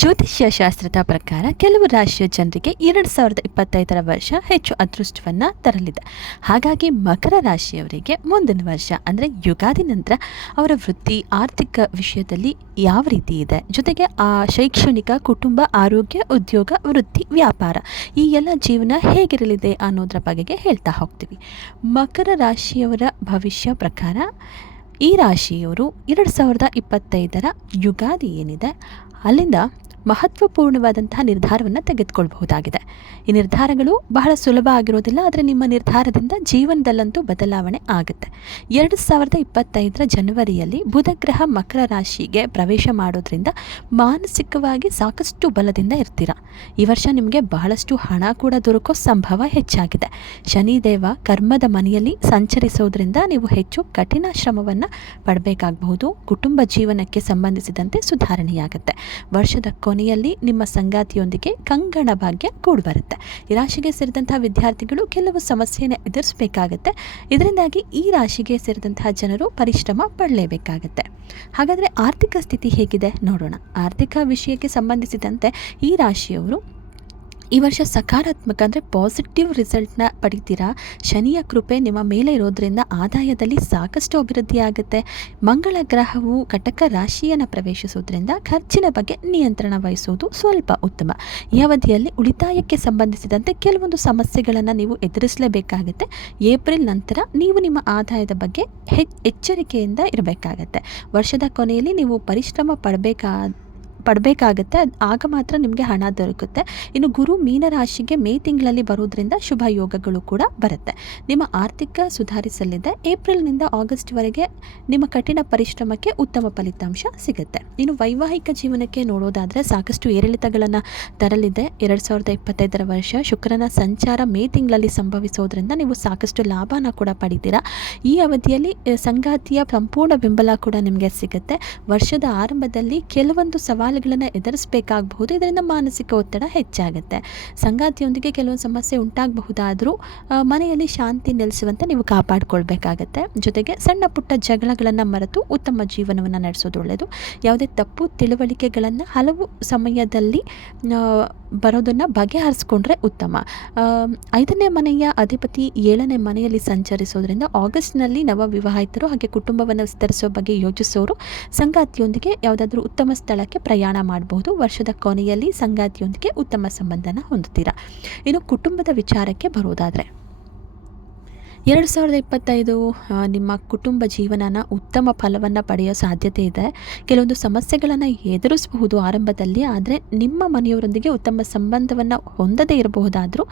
ಜ್ಯೋತಿಷ್ಯ ಶಾಸ್ತ್ರದ ಪ್ರಕಾರ ಕೆಲವು ರಾಶಿಯ ಜನರಿಗೆ ಎರಡು ಸಾವಿರದ ಇಪ್ಪತ್ತೈದರ ವರ್ಷ ಹೆಚ್ಚು ಅದೃಷ್ಟವನ್ನು ತರಲಿದೆ. ಹಾಗಾಗಿ ಮಕರ ರಾಶಿಯವರಿಗೆ ಮುಂದಿನ ವರ್ಷ, ಅಂದರೆ ಯುಗಾದಿ ನಂತರ ಅವರ ವೃತ್ತಿ, ಆರ್ಥಿಕ ವಿಷಯದಲ್ಲಿ ಯಾವ ರೀತಿ ಇದೆ? ಜೊತೆಗೆ ಆ ಶೈಕ್ಷಣಿಕ, ಕುಟುಂಬ, ಆರೋಗ್ಯ, ಉದ್ಯೋಗ, ವೃತ್ತಿ, ವ್ಯಾಪಾರ ಈ ಎಲ್ಲ ಜೀವನ ಹೇಗಿರಲಿದೆ ಅನ್ನೋದರ ಬಗೆಗೆ ಹೇಳ್ತಾ ಹೋಗ್ತೀವಿ. ಮಕರ ರಾಶಿಯವರ ಭವಿಷ್ಯ ಪ್ರಕಾರ ಈ ರಾಶಿಯವರು ಎರಡು ಸಾವಿರದ ಇಪ್ಪತ್ತೈದರ ಯುಗಾದಿ ಏನಿದೆ ಅಲ್ಲಿಂದ ಮಹತ್ವಪೂರ್ಣವಾದಂತಹ ನಿರ್ಧಾರವನ್ನು ತೆಗೆದುಕೊಳ್ಬಹುದಾಗಿದೆ. ಈ ನಿರ್ಧಾರಗಳು ಬಹಳ ಸುಲಭ ಆಗಿರೋದಿಲ್ಲ, ಆದರೆ ನಿಮ್ಮ ನಿರ್ಧಾರದಿಂದ ಜೀವನದಲ್ಲಂತೂ ಬದಲಾವಣೆ ಆಗುತ್ತೆ. ಎರಡು ಸಾವಿರದ ಇಪ್ಪತ್ತೈದರ ಜನವರಿಯಲ್ಲಿ ಬುಧಗ್ರಹ ಮಕರ ರಾಶಿಗೆ ಪ್ರವೇಶ ಮಾಡೋದ್ರಿಂದ ಮಾನಸಿಕವಾಗಿ ಸಾಕಷ್ಟು ಬಲದಿಂದ ಇರ್ತೀರ. ಈ ವರ್ಷ ನಿಮಗೆ ಬಹಳಷ್ಟು ಹಣ ಕೂಡ ದೊರಕೋ ಸಂಭವ ಹೆಚ್ಚಾಗಿದೆ. ಶನಿದೇವ ಕರ್ಮದ ಮನೆಯಲ್ಲಿ ಸಂಚರಿಸೋದ್ರಿಂದ ನೀವು ಹೆಚ್ಚು ಕಠಿಣ ಶ್ರಮವನ್ನು ಪಡಬೇಕಾಗಬಹುದು. ಕುಟುಂಬ ಜೀವನಕ್ಕೆ ಸಂಬಂಧಿಸಿದಂತೆ ಸುಧಾರಣೆಯಾಗುತ್ತೆ. ವರ್ಷದ ಕೊನೆಯಲ್ಲಿ ನಿಮ್ಮ ಸಂಗಾತಿಯೊಂದಿಗೆ ಕಂಗಣ ಭಾಗ್ಯ ಕೂಡಿಬರುತ್ತೆ. ಈ ರಾಶಿಗೆ ಸೇರಿದಂತಹ ವಿದ್ಯಾರ್ಥಿಗಳು ಕೆಲವು ಸಮಸ್ಯೆಯನ್ನು ಎದುರಿಸಬೇಕಾಗತ್ತೆ. ಇದರಿಂದಾಗಿ ಈ ರಾಶಿಗೆ ಸೇರಿದಂತಹ ಜನರು ಪರಿಶ್ರಮ ಪಡಲೇಬೇಕಾಗತ್ತೆ. ಹಾಗಾದರೆ ಆರ್ಥಿಕ ಸ್ಥಿತಿ ಹೇಗಿದೆ ನೋಡೋಣ. ಆರ್ಥಿಕ ವಿಷಯಕ್ಕೆ ಸಂಬಂಧಿಸಿದಂತೆ ಈ ರಾಶಿಯವರು ಈ ವರ್ಷ ಸಕಾರಾತ್ಮಕ ಅಂದರೆ ಪಾಸಿಟಿವ್ ರಿಸಲ್ಟ್ನ ಪಡಿತೀರಾ? ಶನಿಯ ಕೃಪೆ ನಿಮ್ಮ ಮೇಲೆ ಇರೋದ್ರಿಂದ ಆದಾಯದಲ್ಲಿ ಸಾಕಷ್ಟು ಅಭಿವೃದ್ಧಿ ಆಗುತ್ತೆ. ಮಂಗಳ ಗ್ರಹವು ಘಟಕ ರಾಶಿಯನ್ನು ಪ್ರವೇಶಿಸೋದ್ರಿಂದ ಖರ್ಚಿನ ಬಗ್ಗೆ ನಿಯಂತ್ರಣ ವಹಿಸುವುದು ಸ್ವಲ್ಪ ಉತ್ತಮ. ಈ ಅವಧಿಯಲ್ಲಿ ಉಳಿತಾಯಕ್ಕೆ ಸಂಬಂಧಿಸಿದಂತೆ ಕೆಲವೊಂದು ಸಮಸ್ಯೆಗಳನ್ನು ನೀವು ಎದುರಿಸಲೇಬೇಕಾಗುತ್ತೆ. ಏಪ್ರಿಲ್ ನಂತರ ನೀವು ನಿಮ್ಮ ಆದಾಯದ ಬಗ್ಗೆ ಎಚ್ಚರಿಕೆಯಿಂದ ಇರಬೇಕಾಗತ್ತೆ. ವರ್ಷದ ಕೊನೆಯಲ್ಲಿ ನೀವು ಪರಿಶ್ರಮ ಪಡಬೇಕಾದ ಪಡಬೇಕಾಗತ್ತೆ. ಆಗ ಮಾತ್ರ ನಿಮಗೆ ಹಣ ದೊರಕುತ್ತೆ. ಇನ್ನು ಗುರು ಮೀನರಾಶಿಗೆ ಮೇ ತಿಂಗಳಲ್ಲಿ ಬರೋದ್ರಿಂದ ಶುಭ ಯೋಗಗಳು ಕೂಡ ಬರುತ್ತೆ. ನಿಮ್ಮ ಆರ್ಥಿಕ ಸುಧಾರಿಸಲಿದೆ. ಏಪ್ರಿಲ್ನಿಂದ ಆಗಸ್ಟ್ವರೆಗೆ ನಿಮ್ಮ ಕಠಿಣ ಪರಿಶ್ರಮಕ್ಕೆ ಉತ್ತಮ ಫಲಿತಾಂಶ ಸಿಗುತ್ತೆ. ಇನ್ನು ವೈವಾಹಿಕ ಜೀವನಕ್ಕೆ ನೋಡೋದಾದರೆ ಸಾಕಷ್ಟು ಏರಿಳಿತಗಳನ್ನು ತರಲಿದೆ. ಎರಡು ಸಾವಿರದ ಇಪ್ಪತ್ತೈದರ ವರ್ಷ ಶುಕ್ರನ ಸಂಚಾರ ಮೇ ತಿಂಗಳಲ್ಲಿ ಸಂಭವಿಸೋದ್ರಿಂದ ನೀವು ಸಾಕಷ್ಟು ಲಾಭನ ಕೂಡ ಪಡಿತೀರಾ. ಈ ಅವಧಿಯಲ್ಲಿ, ಸಂಗಾತಿಯ ಸಂಪೂರ್ಣ ಬೆಂಬಲ ಕೂಡ ನಿಮಗೆ ಸಿಗುತ್ತೆ. ವರ್ಷದ ಆರಂಭದಲ್ಲಿ ಕೆಲವೊಂದು ಸವಾಲುಗಳನ್ನು ಎದುರಿಸಬೇಕಾಗಬಹುದು. ಇದರಿಂದ ಮಾನಸಿಕ ಒತ್ತಡ ಹೆಚ್ಚಾಗುತ್ತೆ. ಸಂಗಾತಿಯೊಂದಿಗೆ ಕೆಲವೊಂದು ಸಮಸ್ಯೆ ಉಂಟಾಗಬಹುದಾದರೂ ಮನೆಯಲ್ಲಿ ಶಾಂತಿ ನೆಲೆಸುವಂತೆ ನೀವು ಕಾಪಾಡಿಕೊಳ್ಬೇಕಾಗತ್ತೆ. ಜೊತೆಗೆ ಸಣ್ಣ ಪುಟ್ಟ ಜಗಳಗಳನ್ನು ಮರೆತು ಉತ್ತಮ ಜೀವನವನ್ನು ನಡೆಸೋದು ಒಳ್ಳೆಯದು. ಯಾವುದೇ ತಪ್ಪು ತಿಳುವಳಿಕೆಗಳನ್ನು ಹಲವು ಸಮಯದಲ್ಲಿ ಬರೋದನ್ನು ಬಗೆಹರಿಸ್ಕೊಂಡ್ರೆ ಉತ್ತಮ. ಐದನೇ ಮನೆಯ ಅಧಿಪತಿ ಏಳನೇ ಮನೆಯಲ್ಲಿ ಸಂಚರಿಸೋದ್ರಿಂದ ಆಗಸ್ಟ್ನಲ್ಲಿ ನವ ವಿವಾಹಿತರು ಹಾಗೆ ಕುಟುಂಬವನ್ನು ವಿಸ್ತರಿಸೋ ಬಗ್ಗೆ ಯೋಚಿಸೋರು ಸಂಗಾತಿಯೊಂದಿಗೆ ಯಾವುದಾದ್ರೂ ಉತ್ತಮ ಸ್ಥಳಕ್ಕೆ ಪ್ರಯಾಣ ಮಾಡಬಹುದು ವರ್ಷದ ಕೊನೆಯಲ್ಲಿ ಸಂಗಾತಿಯೊಂದಿಗೆ ಉತ್ತಮ ಸಂಬಂಧನ ಹೊಂದುತ್ತೀರಾ? ಇನ್ನು ಕುಟುಂಬದ ವಿಚಾರಕ್ಕೆ ಬರೋದಾದರೆ. ಎರಡು ಸಾವಿರದ ಇಪ್ಪತ್ತೈದು ನಿಮ್ಮ ಕುಟುಂಬ ಜೀವನನ ಉತ್ತಮ ಫಲವನ್ನು ಪಡೆಯೋ ಸಾಧ್ಯತೆ ಇದೆ. ಕೆಲವೊಂದು ಸಮಸ್ಯೆಗಳನ್ನು ಎದುರಿಸಬಹುದು ಆರಂಭದಲ್ಲಿ, ಆದರೆ ನಿಮ್ಮ ಮನೆಯವರೊಂದಿಗೆ ಉತ್ತಮ ಸಂಬಂಧವನ್ನು ಹೊಂದದೇ ಇರಬಹುದಾದರೂ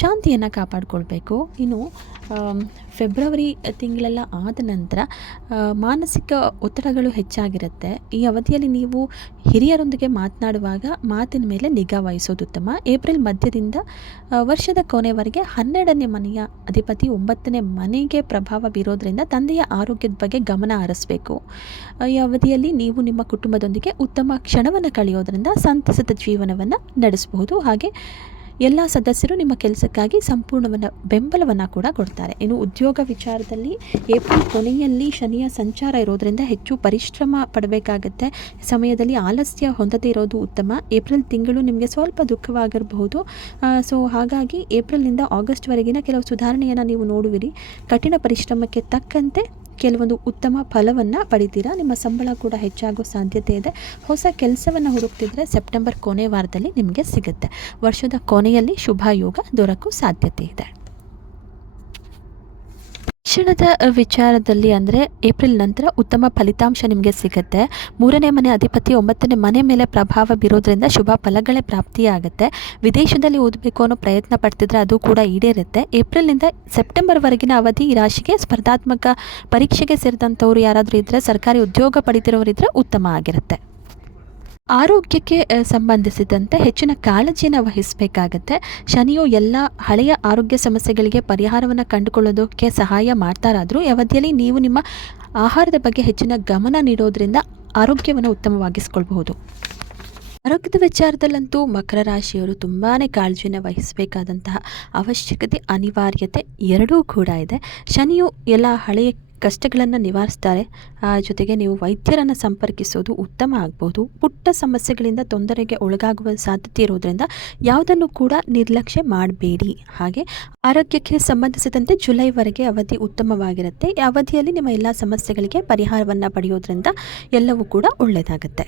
ಶಾಂತಿಯನ್ನು ಕಾಪಾಡಿಕೊಳ್ಬೇಕು. ಇನ್ನು ಫೆಬ್ರವರಿ ತಿಂಗಳೆಲ್ಲ ಆದ ನಂತರ ಮಾನಸಿಕ ಒತ್ತಡಗಳು ಹೆಚ್ಚಾಗಿರುತ್ತೆ. ಈ ಅವಧಿಯಲ್ಲಿ ನೀವು ಹಿರಿಯರೊಂದಿಗೆ ಮಾತನಾಡುವಾಗ ಮಾತಿನ ಮೇಲೆ ನಿಗಾ ವಹಿಸೋದು ಉತ್ತಮ. ಏಪ್ರಿಲ್ ಮಧ್ಯದಿಂದ ವರ್ಷದ ಕೊನೆವರೆಗೆ ಹನ್ನೆರಡನೇ ಮನೆಯ ಅಧಿಪತಿ, ಒಂಬತ್ತನೇ ಮನೆಗೆ ಪ್ರಭಾವ ಬೀರೋದ್ರಿಂದ ತಂದೆಯ ಆರೋಗ್ಯದ ಬಗ್ಗೆ ಗಮನ ಹರಿಸಬೇಕು. ಈ ಅವಧಿಯಲ್ಲಿ ನೀವು ನಿಮ್ಮ ಕುಟುಂಬದೊಂದಿಗೆ ಉತ್ತಮ ಕ್ಷಣವನ್ನು ಕಳೆಯೋದ್ರಿಂದ ಸಂತಸದ ಜೀವನವನ್ನು ನಡೆಸಬಹುದು. ಹಾಗೆ ಎಲ್ಲ ಸದಸ್ಯರು ನಿಮ್ಮ ಕೆಲಸಕ್ಕಾಗಿ ಸಂಪೂರ್ಣವನ್ನ ಬೆಂಬಲವನ್ನು ಕೂಡ ಕೊಡ್ತಾರೆ. ಇನ್ನು ಉದ್ಯೋಗ ವಿಚಾರದಲ್ಲಿ ಏಪ್ರಿಲ್ ಕೊನೆಯಲ್ಲಿ ಶನಿಯ ಸಂಚಾರ ಇರೋದ್ರಿಂದ ಹೆಚ್ಚು ಪರಿಶ್ರಮ ಪಡಬೇಕಾಗತ್ತೆ. ಸಮಯದಲ್ಲಿ ಆಲಸ್ಯ ಹೊಂದದೇ ಇರೋದು ಉತ್ತಮ. ಏಪ್ರಿಲ್ ತಿಂಗಳು ನಿಮಗೆ ಸ್ವಲ್ಪ ದುಃಖವಾಗಿರಬಹುದು. ಸೊ ಹಾಗಾಗಿ ಏಪ್ರಿಲ್ನಿಂದ ಆಗಸ್ಟ್ವರೆಗಿನ ಕೆಲವು ಸುಧಾರಣೆಯನ್ನು ನೀವು ನೋಡುವಿರಿ. ಕಠಿಣ ಪರಿಶ್ರಮಕ್ಕೆ ತಕ್ಕಂತೆ ಕೆಲವೊಂದು ಉತ್ತಮ ಫಲವನ್ನು ಪಡಿತೀರಾ? ನಿಮ್ಮ ಸಂಬಳ ಕೂಡ ಹೆಚ್ಚಾಗೋ ಸಾಧ್ಯತೆ ಇದೆ. ಹೊಸ ಕೆಲಸವನ್ನು ಹುಡುಕ್ತಿದ್ರೆ ಸೆಪ್ಟೆಂಬರ್ ಕೊನೆ ವಾರದಲ್ಲಿ ನಿಮಗೆ ಸಿಗುತ್ತೆ. ವರ್ಷದ ಕೊನೆಯಲ್ಲಿ ಶುಭ ಯೋಗ ದೊರಕೋ ಸಾಧ್ಯತೆ ಇದೆ. ಶಿಕ್ಷಣದ ವಿಚಾರದಲ್ಲಿ ಅಂದರೆ ಏಪ್ರಿಲ್ ನಂತರ ಉತ್ತಮ ಫಲಿತಾಂಶ ನಿಮಗೆ ಸಿಗುತ್ತೆ. ಮೂರನೇ ಮನೆ ಅಧಿಪತಿ, ಒಂಬತ್ತನೇ ಮನೆ ಮೇಲೆ ಪ್ರಭಾವ ಬೀರೋದ್ರಿಂದ ಶುಭ ಫಲಗಳೇ ಪ್ರಾಪ್ತಿಯಾಗುತ್ತೆ. ವಿದೇಶದಲ್ಲಿ ಓದಬೇಕು ಅನ್ನೋ ಪ್ರಯತ್ನ ಪಡ್ತಿದ್ರೆ ಅದು ಕೂಡ ಈಡೇರುತ್ತೆ. ಏಪ್ರಿಲ್ನಿಂದ ಸೆಪ್ಟೆಂಬರ್ವರೆಗಿನ ಅವಧಿ ಈ ರಾಶಿಗೆ ಸ್ಪರ್ಧಾತ್ಮಕ ಪರೀಕ್ಷೆಗೆ ಸೇರಿದಂಥವ್ರು ಯಾರಾದರೂ ಇದ್ದರೆ ಸರ್ಕಾರಿ ಉದ್ಯೋಗ ಪಡಿತಿರೋರಿದ್ದರೆ ಉತ್ತಮ ಆಗಿರುತ್ತೆ. ಆರೋಗ್ಯಕ್ಕೆ ಸಂಬಂಧಿಸಿದಂತೆ ಹೆಚ್ಚಿನ ಕಾಳಜಿಯನ್ನು ವಹಿಸಬೇಕಾಗತ್ತೆ. ಶನಿಯು ಎಲ್ಲ ಹಳೆಯ ಆರೋಗ್ಯ ಸಮಸ್ಯೆಗಳಿಗೆ ಪರಿಹಾರವನ್ನು ಕಂಡುಕೊಳ್ಳೋದಕ್ಕೆ ಸಹಾಯ ಮಾಡ್ತಾರಾದರೂ ಅವಧಿಯಲ್ಲಿ ನೀವು ನಿಮ್ಮ ಆಹಾರದ ಬಗ್ಗೆ ಹೆಚ್ಚಿನ ಗಮನ ನೀಡೋದ್ರಿಂದ ಆರೋಗ್ಯವನ್ನು ಉತ್ತಮವಾಗಿಸ್ಕೊಳ್ಬಹುದು. ಆರೋಗ್ಯದ ವಿಚಾರದಲ್ಲಂತೂ ಮಕರ ರಾಶಿಯವರು ತುಂಬಾ ಕಾಳಜಿಯನ್ನು ವಹಿಸಬೇಕಾದಂತಹ ಅವಶ್ಯಕತೆ, ಅನಿವಾರ್ಯತೆ ಎರಡೂ ಕೂಡ ಇದೆ. ಶನಿಯು ಎಲ್ಲ ಹಳೆಯ ಕಷ್ಟಗಳನ್ನು ನಿವಾರಿಸ್ತಾರೆ. ಜೊತೆಗೆ ನೀವು ವೈದ್ಯರನ್ನು ಸಂಪರ್ಕಿಸೋದು ಉತ್ತಮ ಆಗ್ಬೋದು. ಪುಟ್ಟ ಸಮಸ್ಯೆಗಳಿಂದ ತೊಂದರೆಗೆ ಒಳಗಾಗುವ ಸಾಧ್ಯತೆ ಇರೋದ್ರಿಂದ ಯಾವುದನ್ನು ಕೂಡ ನಿರ್ಲಕ್ಷ್ಯ ಮಾಡಬೇಡಿ. ಹಾಗೆ ಆರೋಗ್ಯಕ್ಕೆ ಸಂಬಂಧಿಸಿದಂತೆ ಜುಲೈವರೆಗೆ ಅವಧಿ ಉತ್ತಮವಾಗಿರುತ್ತೆ. ಈ ಅವಧಿಯಲ್ಲಿ ನಿಮ್ಮ ಎಲ್ಲ ಸಮಸ್ಯೆಗಳಿಗೆ ಪರಿಹಾರವನ್ನು ಪಡೆಯೋದ್ರಿಂದ ಎಲ್ಲವೂ ಕೂಡ ಒಳ್ಳೆಯದಾಗುತ್ತೆ